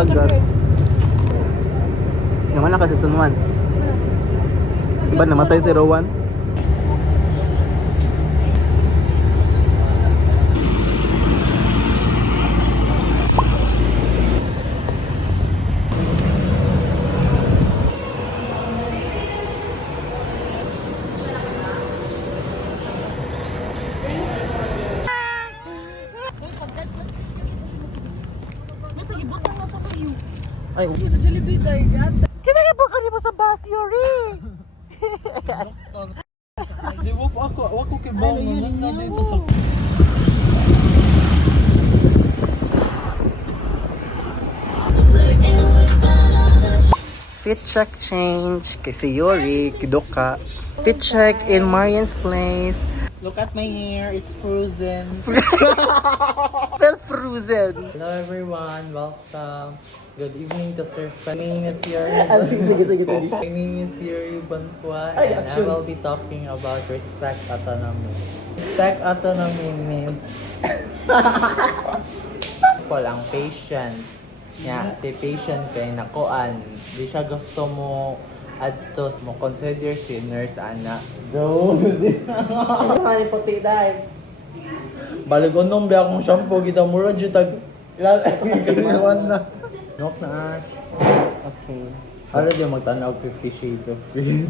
dagat. Naman na kasi season 1. Diba namatay si Rowan? Ay, Sa Jollibee dagat. kasi nga po kanina sa bus, Yuri! Di ba po ako kibangon na dito sa... Fit check change kay si Yuri, kidoka. Fit check in Marian's place. Look at my hair, it's frozen. Well frozen. Hello everyone, welcome. Good evening to Sir. My name is Yuri. Sige. My name is Yuri Bantua Ay, and I action. will be talking about respect autonomy. Respect autonomy means people ang patient. Yeah, si patient kay nakuan. Di siya gusto mo adtos mo consider si nurse ana. Do. Mani puti dai. Balik unom ba akong shampoo kita mura jud tag ginawan na. Nok na. Okay. Para di magtanaw 50 shades of Grey.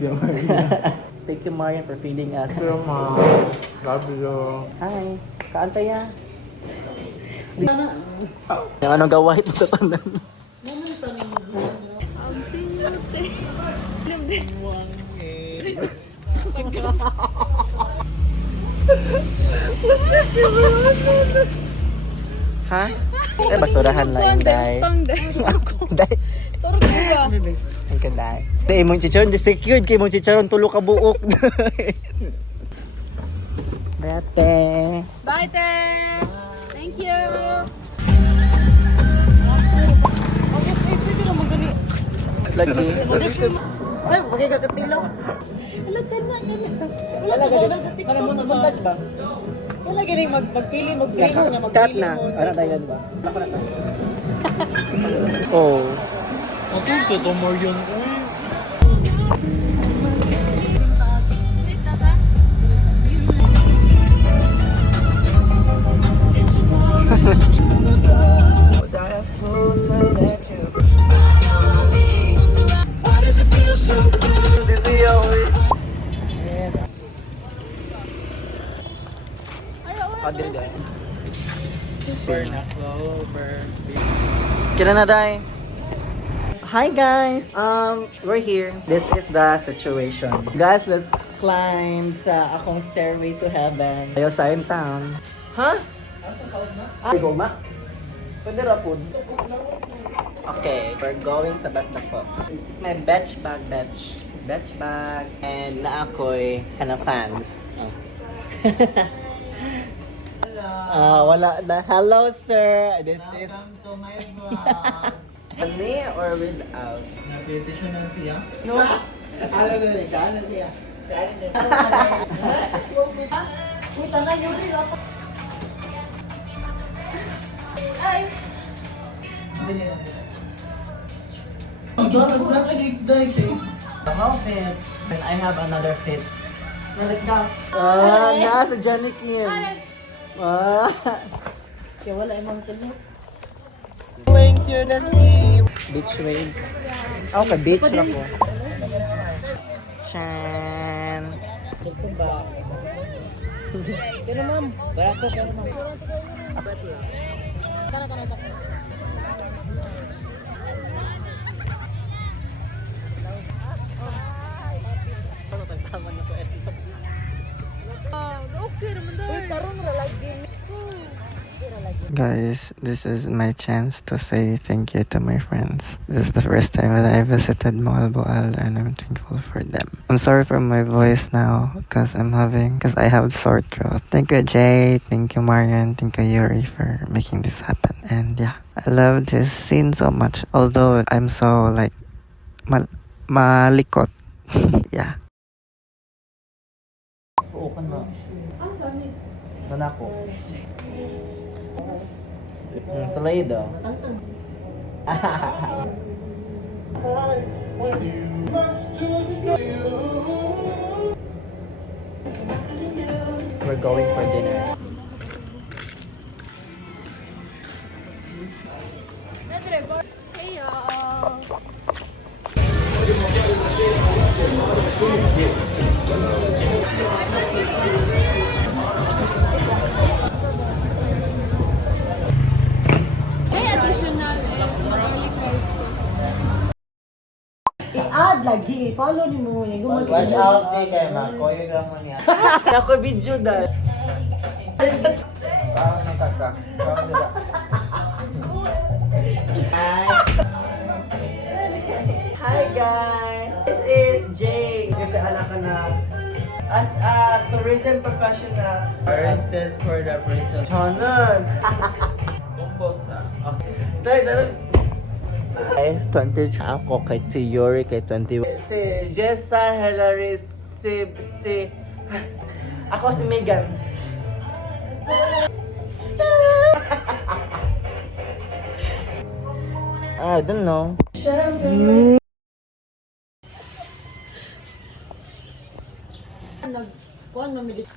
Thank you, Marian, for feeding us. Pero ma, love you. Hi. Kaantay ya. Yung anong gawahit mo sa tanan? Ha? Eh, basurahan lang yung day. Day. Tortuga. Ang kanday. Di, imong chicharon, di secured kay imong chicharon, tulo ka buok. Brate. Bye, te. Thank you. Lagi. Ay, magigagatilaw. Kaya mo montage ba? Wala ganing magpili, mag-green Cut nga magpili na. mo. Ano tayo ba? Oh. Ako, ito more yun. Adil guys. Super na clover. Kila na day. Hi guys. We're here. This is the situation. Guys, let's climb sa akong stairway to heaven. Ayo sa in town. Ha? Ay, goma. Pwede rapod. Okay, we're going sa Basdako. This is my batch bag. And na ako'y kanang fans. Wala na. Hello, sir. This is... Welcome to my vlog. Ani or without? Nag-petition ng siya? No. Ano na rin? Kaanan siya? Ay. Ang dami black cake dahil eh. How fit? And I have another fit. Let's go. Nasa Janet Kim. Kaya wala imong tuloy. Going to the sea. Beach waves. Ako ka beach na ko. Shan. Ito ba? Pero ma'am, barato ka ma'am. Kana sa. Okay naman daw. Guys, this is my chance to say thank you to my friends. This is the first time that I visited Moal Boal and I'm thankful for them. I'm sorry for my voice now because I have sore throat. Thank you Jay, thank you Marian, thank you Yuri for making this happen. And yeah, I love this scene so much. Although I'm so like malikot. Yeah. Open mo. Nanako. Salido. We're going for dinner. Hey, y'all. May additional garlic rice ko. I-add lagi. Follow ni mo. Watch out, di kayo ma-choreograph mo niya. Ako video dahil. Parang nagkaka. Parang dila. Hi guys! This is Jay. Kasi anak ka na. As a tourism professional. Arrested for the prison. Chanan! Compose na. Dahil. Guys, 20 ako kay Tiyori kay 21. Si Jessa, Hilary, si... Ako si Megan. I don't know. Kuan mo milit.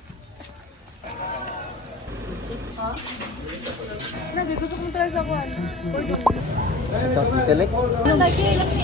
Grabe, gusto kong try sa kwan. Ito, select. Lagi, lagi.